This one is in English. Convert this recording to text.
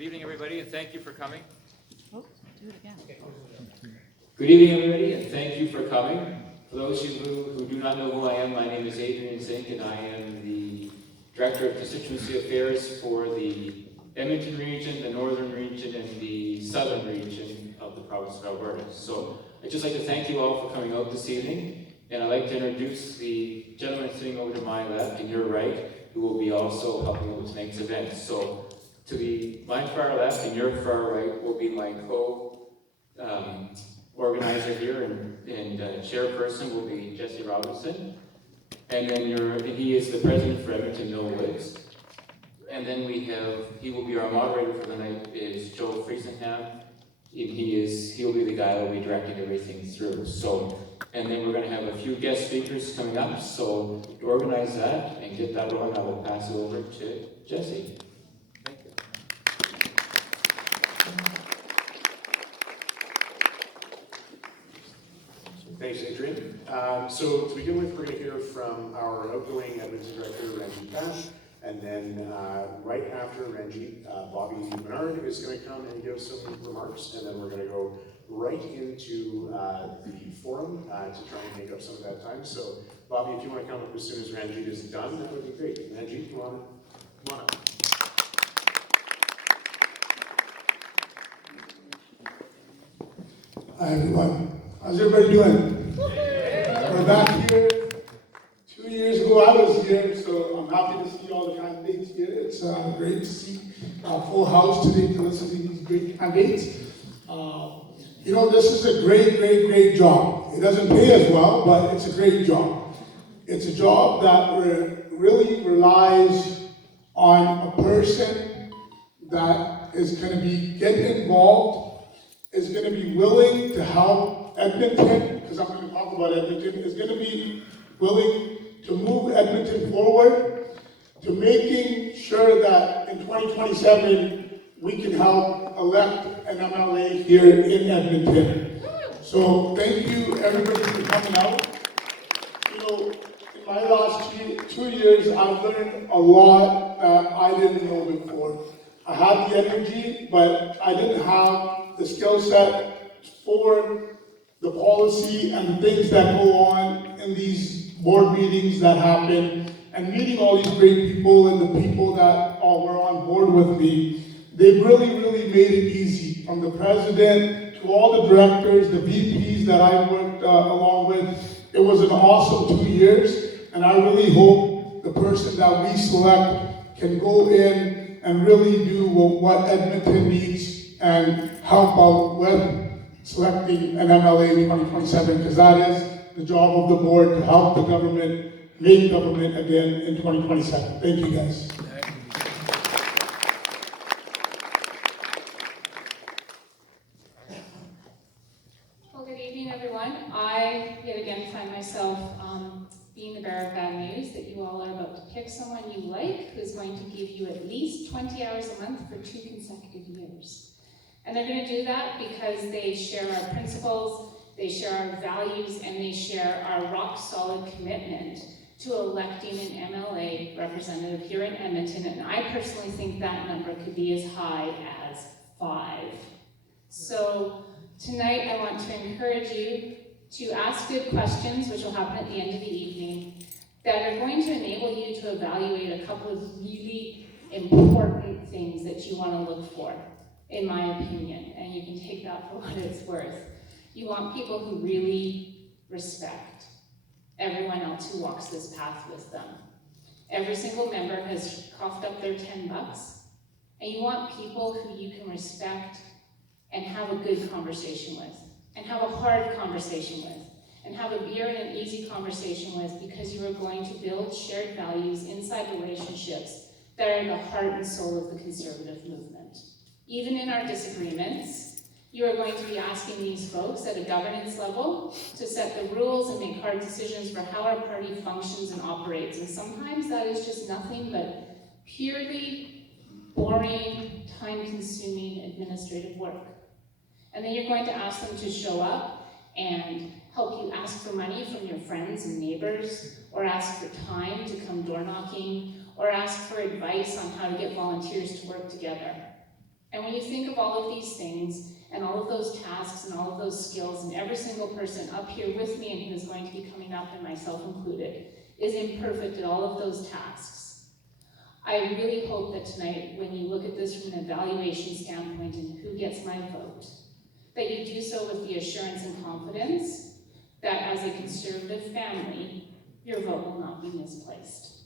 Good evening, everybody, and thank you for coming. Oh, do it again. Good evening, everybody, and thank you for coming. For those of you who do not know who I am, my name is Adrian Zink, and I am the Director of Constituency Affairs for the Edmonton region, the northern region, and the southern region of the province of Alberta. So I'd just like to thank you all for coming out this evening, and I'd like to introduce the gentleman sitting over to my left and your right, who will be also helping with tonight's event. So to my far left and your far right will be my organizer here, and chairperson will be Jesse Robinson, and then he is the president for Edmonton Millwoods. And then he will be our moderator for the night is Joe Friesenham. He'll be the guy that will be directing everything through. So, and then we're going to have a few guest speakers coming up. So to organize that and get that rolling, I will pass it over to Jesse. Thank you. Thanks, Adrian. So to begin with, we're going to hear from our outgoing Edmonton Director, Ranjit Pash, and then right after Ranjit, Bobby Menard is going to come and give some remarks, and then we're going to go right into the forum to try and make up some of that time. So Bobby, if you want to come up as soon as Ranjit is done, that would be great. Ranjit, come on up. Hi everyone. How's everybody doing? We're back here. 2 years ago I was here, so I'm happy to see all the candidates here. It's great to see a full house today to listen to these great candidates. This is a great job. It doesn't pay as well, but it's a great job. It's a job that really relies on a person that is going to be getting involved, is going to be willing to help Edmonton, because I'm going to talk about Edmonton, is going to be willing to move Edmonton forward, to making sure that in 2027 we can help elect an MLA here in Edmonton. So thank you everybody for coming out. In my last 2 years, I've learned a lot that I didn't know before. I had the energy, but I didn't have the skill set for the policy and the things that go on in these board meetings that happen, and meeting all these great people and the people that were on board with me. They really made it easy, from the president to all the directors, the VPs that I worked along with. It was an awesome 2 years, and I really hope the person that we select can go in and really do what Edmonton needs and help out with selecting an MLA in 2027, because that is the job of the board, to help the government make government again in 2027. Thank you, guys. Well, good evening, everyone. I, yet again, find myself being the bearer of bad news that you all are about to pick someone you like who's going to give you at least 20 hours a month for 2 consecutive years. And they're going to do that because they share our principles, they share our values, and they share our rock-solid commitment to electing an MLA representative here in Edmonton. And I personally think that number could be as high as 5. So tonight I want to encourage you to ask good questions, which will happen at the end of the evening, that are going to enable you to evaluate a couple of really important things that you want to look for, in my opinion, and you can take that for what it's worth. You want people who really respect everyone else who walks this path with them. Every single member has coughed up their $10, and you want people who you can respect and have a good conversation with, and have a hard conversation with, and have a beer and an easy conversation with, because you are going to build shared values inside relationships that are the heart and soul of the conservative movement. Even in our disagreements, you are going to be asking these folks at a governance level to set the rules and make hard decisions for how our party functions and operates. And sometimes that is just nothing but purely boring, time-consuming administrative work. And then you're going to ask them to show up and help you ask for money from your friends and neighbors, or ask for time to come door knocking, or ask for advice on how to get volunteers to work together. And when you think of all of these things, and all of those tasks and all of those skills, and every single person up here with me and who is going to be coming up, and myself included, is imperfect at all of those tasks, I really hope that tonight, when you look at this from an evaluation standpoint and who gets my vote, that you do so with the assurance and confidence that as a conservative family, your vote will not be misplaced.